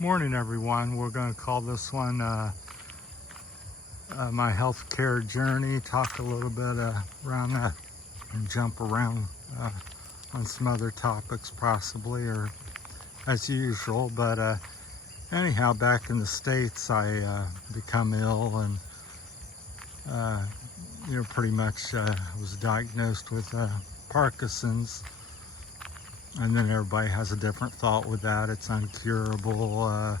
Morning, everyone. We're going to call this one my healthcare journey. Talk a little bit around that and jump around on some other topics possibly, or as usual. But anyhow, back in the States, I become ill and pretty much was diagnosed with Parkinson's. And then everybody has a different thought with that. It's uncurable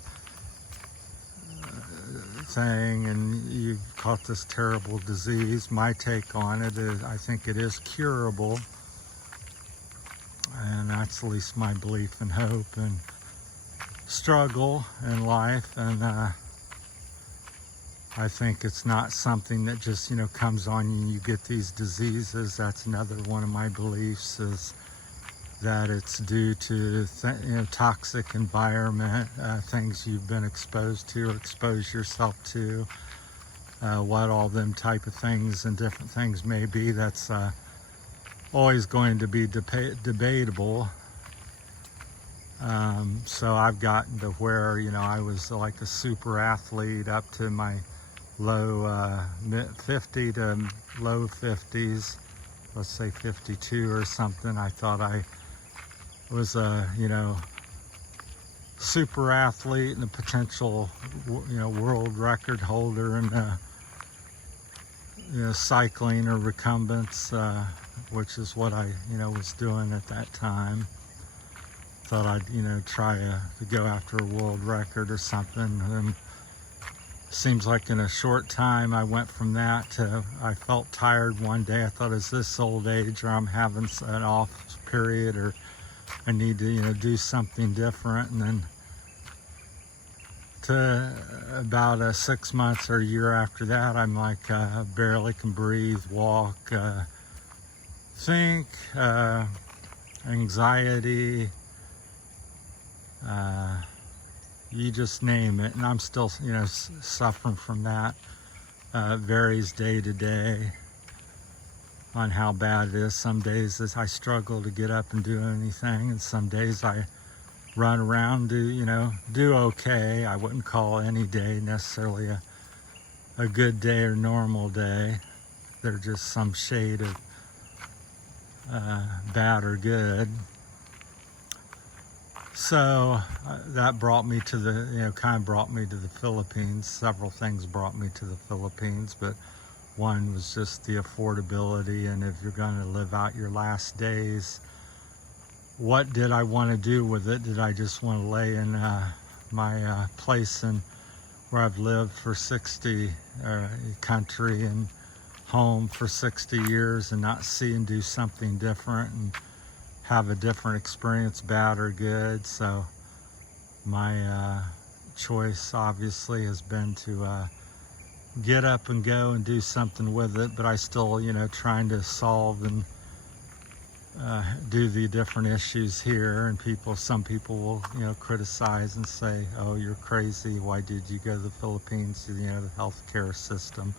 thing, and you've caught this terrible disease. My take on it is I think it is curable, and that's at least my belief and hope and struggle in life. And I think it's not something that just comes on you and you get these diseases. That's another one of my beliefs, is that it's due to toxic environment, things you've been exposed to or expose yourself to, what all them type of things and different things may be. That's always going to be debatable. So I've gotten to where I was like a super athlete up to my low 50 to low 50s, let's say 52 or something. I thought I was a super athlete and a potential world record holder in cycling or recumbents, which is what I was doing at that time. Thought I'd try to go after a world record or something. And seems like in a short time I went from that to, I felt tired one day. I thought, is this old age, or I'm having an off period, or I need to do something different? And then to about 6 months or a year after that, I'm like barely can breathe, walk, think, anxiety, you just name it. And I'm still suffering from that. Varies day to day on how bad it is. Some days I struggle to get up and do anything, and some days I run around, do okay. I wouldn't call any day necessarily a good day or normal day. They're just some shade of bad or good. So that brought me to the, kind of brought me to the Philippines. Several things brought me to the Philippines, but one was just the affordability, and if you're going to live out your last days, what did I want to do with it? Did I just want to lay in my place where I've lived for 60, country and home for 60 years, and not see and do something different and have a different experience, bad or good? So my choice obviously has been to get up and go and do something with it, but I still, trying to solve and do the different issues here. And some people will, criticize and say, oh, you're crazy. Why did you go to the Philippines, to, the healthcare system?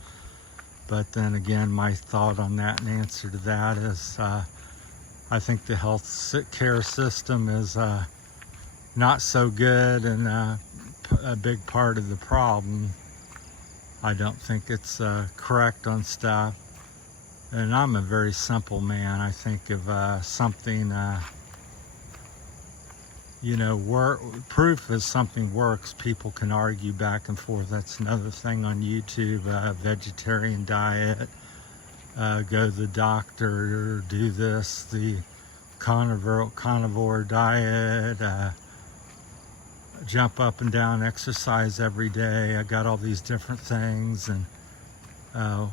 But then again, my thought on that and answer to that is, I think the health care system is not so good, and a big part of the problem. I don't think it's correct on stuff. And I'm a very simple man. I think if something, proof is something works, people can argue back and forth. That's another thing on YouTube, vegetarian diet, go to the doctor, or do this, the carnivore diet, jump up and down, exercise every day. I got all these different things, and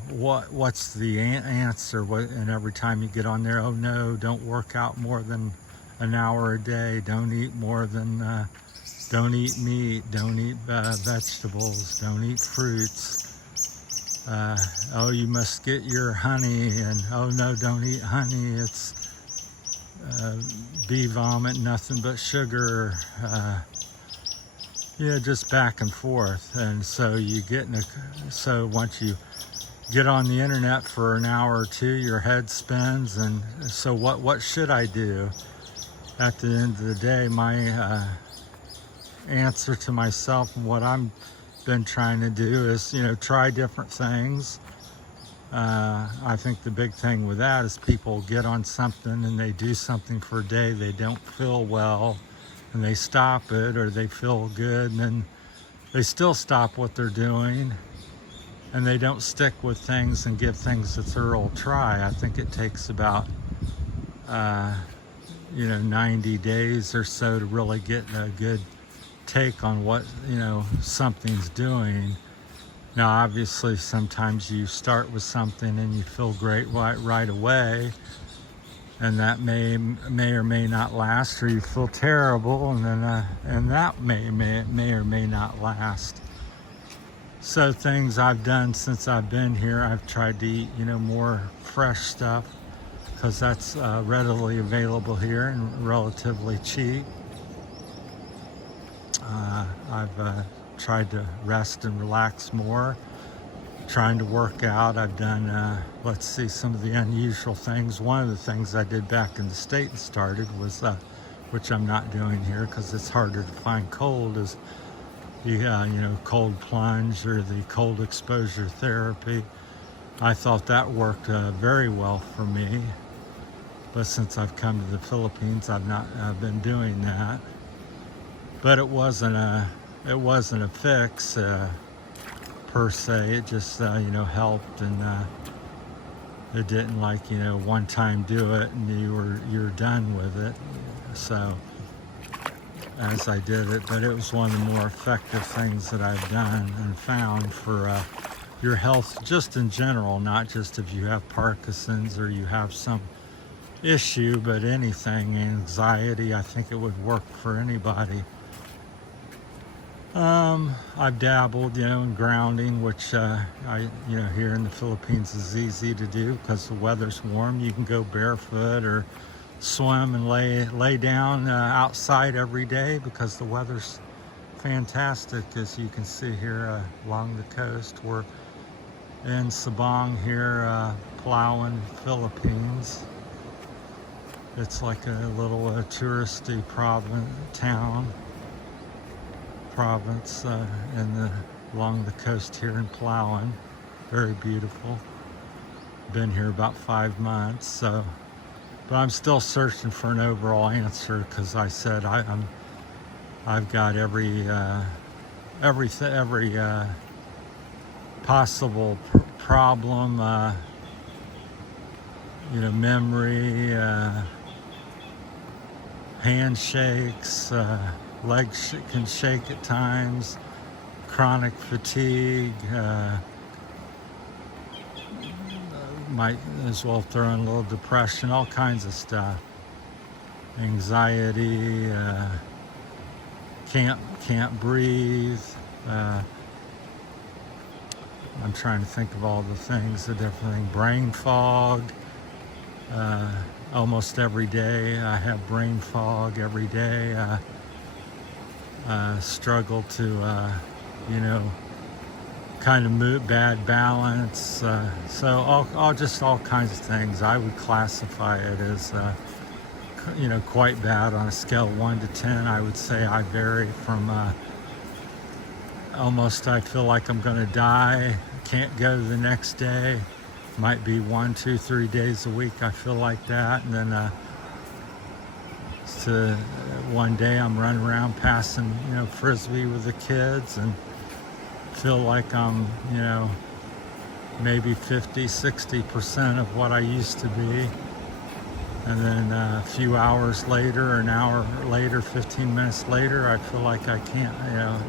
what's the answer? And every time you get on there, oh no, don't work out more than an hour a day, don't eat more than, don't eat meat, don't eat vegetables, don't eat fruits, oh, you must get your honey, and oh no, don't eat honey, it's bee vomit, nothing but sugar. Just back and forth. And so so once you get on the internet for an hour or two, your head spins. And so what should I do? At the end of the day, my answer to myself and what I'm been trying to do is, try different things. I think the big thing with that is people get on something and they do something for a day, they don't feel well, and they stop it, or they feel good, and then they still stop what they're doing, and they don't stick with things and give things a thorough try. I think it takes about 90 days or so to really get a good take on what something's doing. Now obviously sometimes you start with something and you feel great right away, and that may or may not last, or you feel terrible, and then and that may or may not last. So things I've done since I've been here, I've tried to eat more fresh stuff, because that's readily available here and relatively cheap. I've tried to rest and relax more, trying to work out. I've done, let's see, some of the unusual things. One of the things I did back in the state and started was, which I'm not doing here because it's harder to find cold, is the cold plunge or the cold exposure therapy. I thought that worked very well for me, but since I've come to the Philippines, I've been doing that. But it wasn't a fix per se. It just helped, and it didn't one time do it and you're done with it. So as I did it, but it was one of the more effective things that I've done and found for your health just in general, not just if you have Parkinson's or you have some issue, but anything, anxiety. I think it would work for anybody. I've dabbled, in grounding, which here in the Philippines is easy to do because the weather's warm. You can go barefoot or swim and lay down outside every day because the weather's fantastic. As you can see here along the coast, we're in Sabang here, Palawan, Philippines. It's like a little touristy province along the coast here in Palawan. Very beautiful. Been here about 5 months, so, but I'm still searching for an overall answer, because I said I've got every possible problem, memory, handshakes, legs can shake at times, chronic fatigue, might as well throw in a little depression, all kinds of stuff, anxiety, can't breathe. I'm trying to think of all the things, the different things. Brain fog. Almost every day I have brain fog every day. Struggle to, kind of move, bad balance. So all kinds of things. I would classify it as, quite bad. On a scale of 1 to 10, I would say I vary from almost I feel like I'm going to die, can't go the next day. Might be 1, 2, 3 days a week I feel like that, and then to one day I'm running around passing frisbee with the kids and feel like I'm maybe 50-60% of what I used to be, and then a few hours later, an hour later, 15 minutes later, I feel like I can't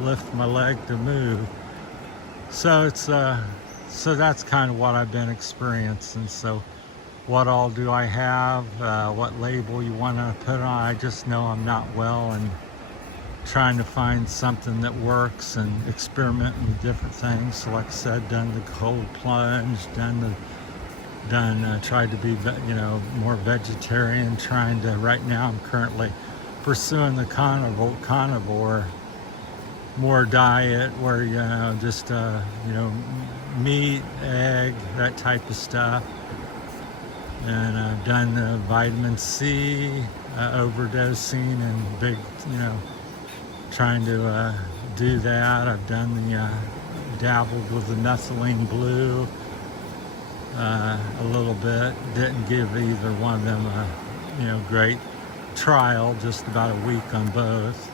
lift my leg to move. So it's so that's kind of what I've been experiencing. So what all do I have? What label you want to put on? I just know I'm not well, and trying to find something that works and experimenting with different things. So like I said, done the cold plunge, tried to be more vegetarian. Trying to, right now I'm currently pursuing the carnivore more diet, where just meat, egg, that type of stuff. And I've done vitamin C overdosing in big trying to do that. I've done the dabbled with the methylene blue a little bit. Didn't give either one of them a great trial. Just about a week on both.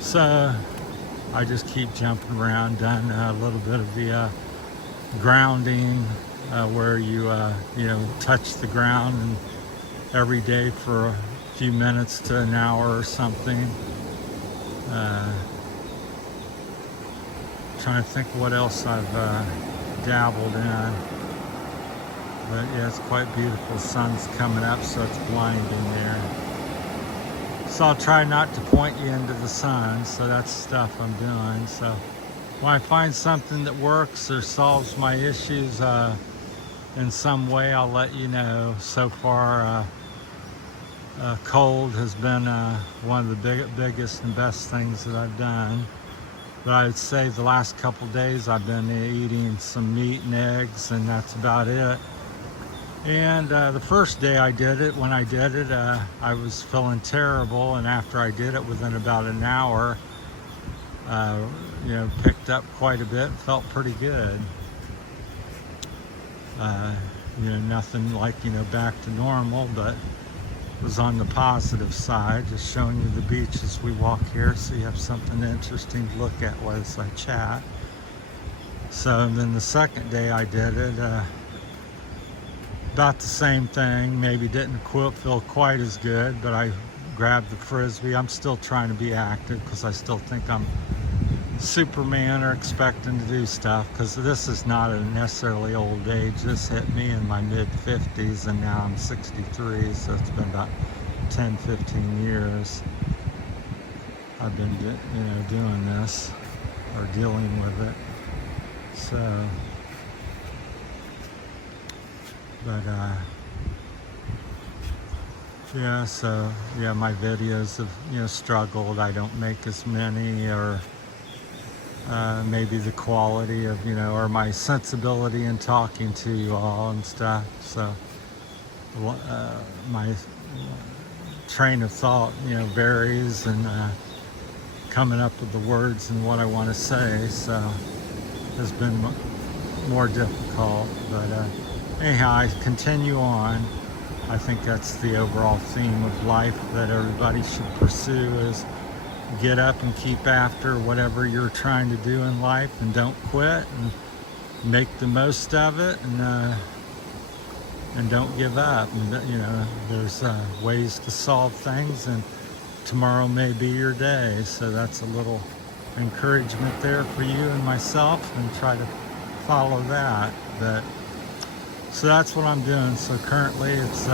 So I just keep jumping around. Done a little bit of the grounding, where you touch the ground and every day for a few minutes to an hour or something. Trying to think what else I've dabbled in. But yeah, it's quite beautiful. Sun's coming up, so it's blinding there. So I'll try not to point you into the sun. So that's stuff I'm doing. So when I find something that works or solves my issues in some way, I'll let you know. So far, cold has been one of the biggest and best things that I've done. But I would say the last couple days I've been eating some meat and eggs, and that's about it. And the first day I did it, when I did it, I was feeling terrible, and after I did it, within about an hour, picked up quite a bit and felt pretty good. Nothing like, back to normal, but it was on the positive side. Just showing you the beach as we walk here, so you have something interesting to look at as I chat. So then the second day I did it, about the same thing. Maybe didn't feel quite as good, but I grabbed the Frisbee. I'm still trying to be active because I still think I'm Superman or expecting to do stuff, because this is not a necessarily old age. This hit me in my mid-50s, and now I'm 63, so it's been about 10-15 years I've been doing this or dealing with it. So but my videos have struggled. I don't make as many, or maybe the quality of or my sensibility in talking to you all and stuff. So my train of thought varies, and coming up with the words and what I want to say, so has been more difficult. But anyhow, I continue on. I think that's the overall theme of life that everybody should pursue, is get up and keep after whatever you're trying to do in life, and don't quit, and make the most of it, and don't give up. And there's ways to solve things, and tomorrow may be your day. So that's a little encouragement there for you and myself, and try to follow that. So that's what I'm doing. So currently it's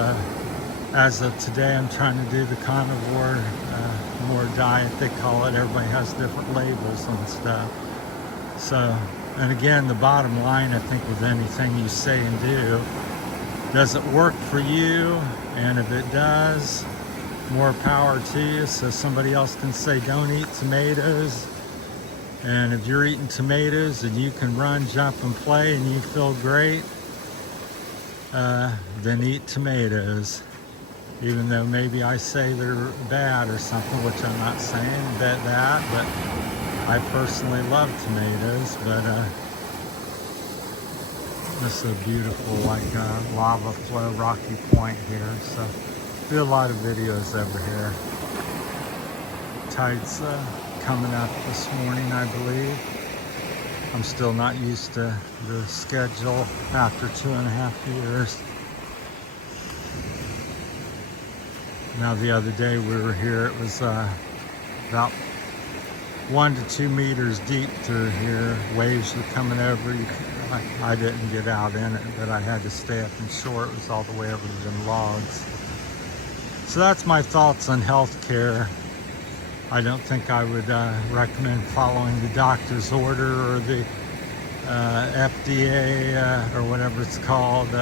as of today, I'm trying to do the carnivore more diet, they call it. Everybody has different labels and stuff. So, and again, the bottom line, I think, with anything you say and do, does it work for you? And if it does, more power to you. So somebody else can say, don't eat tomatoes. And if you're eating tomatoes and you can run, jump, and play, and you feel great, then eat tomatoes. Even though maybe I say they're bad or something, which I'm not saying that, but I personally love tomatoes. But this is a beautiful, lava flow, rocky point here. So do a lot of videos over here. Tide's coming up this morning, I believe. I'm still not used to the schedule after 2.5 years. Now, the other day we were here, it was about 1 to 2 meters deep through here. Waves were coming over. I didn't get out in it, but I had to stay up in shore. It was all the way over to them logs. So that's my thoughts on healthcare. I don't think I would recommend following the doctor's order or the FDA or whatever it's called,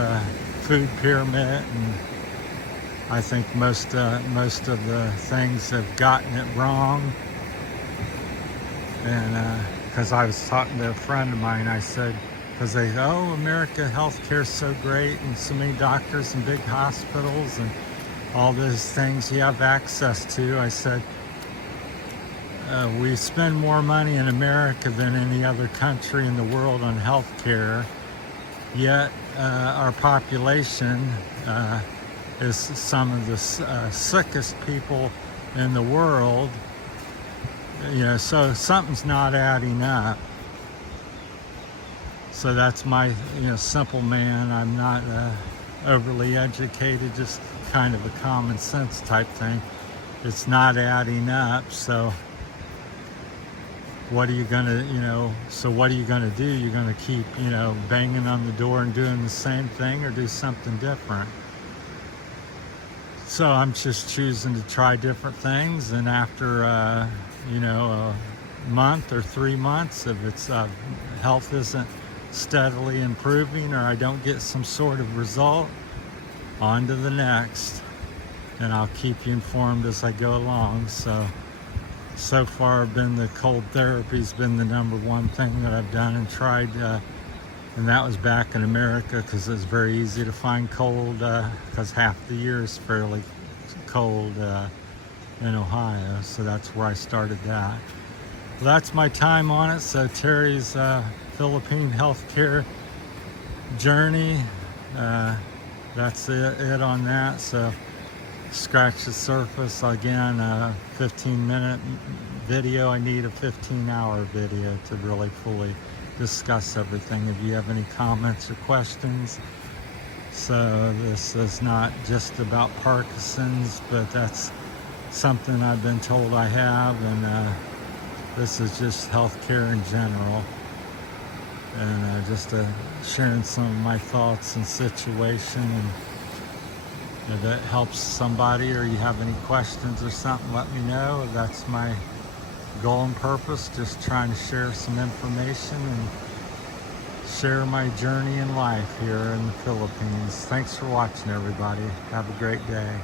food pyramid. And I think most of the things have gotten it wrong. And because I was talking to a friend of mine, I said, because they go, oh, America healthcare is so great, and so many doctors and big hospitals and all those things you have access to. I said, we spend more money in America than any other country in the world on health care, yet our population is some of the sickest people in the world. So something's not adding up. So that's my simple man. I'm not overly educated, just kind of a common sense type thing. It's not adding up. So what are you gonna do? You're gonna keep banging on the door and doing the same thing, or do something different? So I'm just choosing to try different things, and after a month or 3 months, if it's health isn't steadily improving, or I don't get some sort of result, on to the next, and I'll keep you informed as I go along. So far, the cold therapy's been the number one thing that I've done and tried, and that was back in America, because it's very easy to find cold, because half the year is fairly cold in Ohio. So that's where I started that. Well, that's my time on it. So Terry's Philippine healthcare journey, that's it on that. So scratch the surface. Again, 15-minute video. I need a 15-hour video to really fully discuss everything. If you have any comments or questions. So this is not just about Parkinson's, but that's something I've been told I have, and this is just healthcare in general, and just sharing some of my thoughts and situation. And if it helps somebody, or you have any questions or something, let me know. That's my goal and purpose, just trying to share some information and share my journey in life here in the Philippines. Thanks for watching, everybody. Have a great day.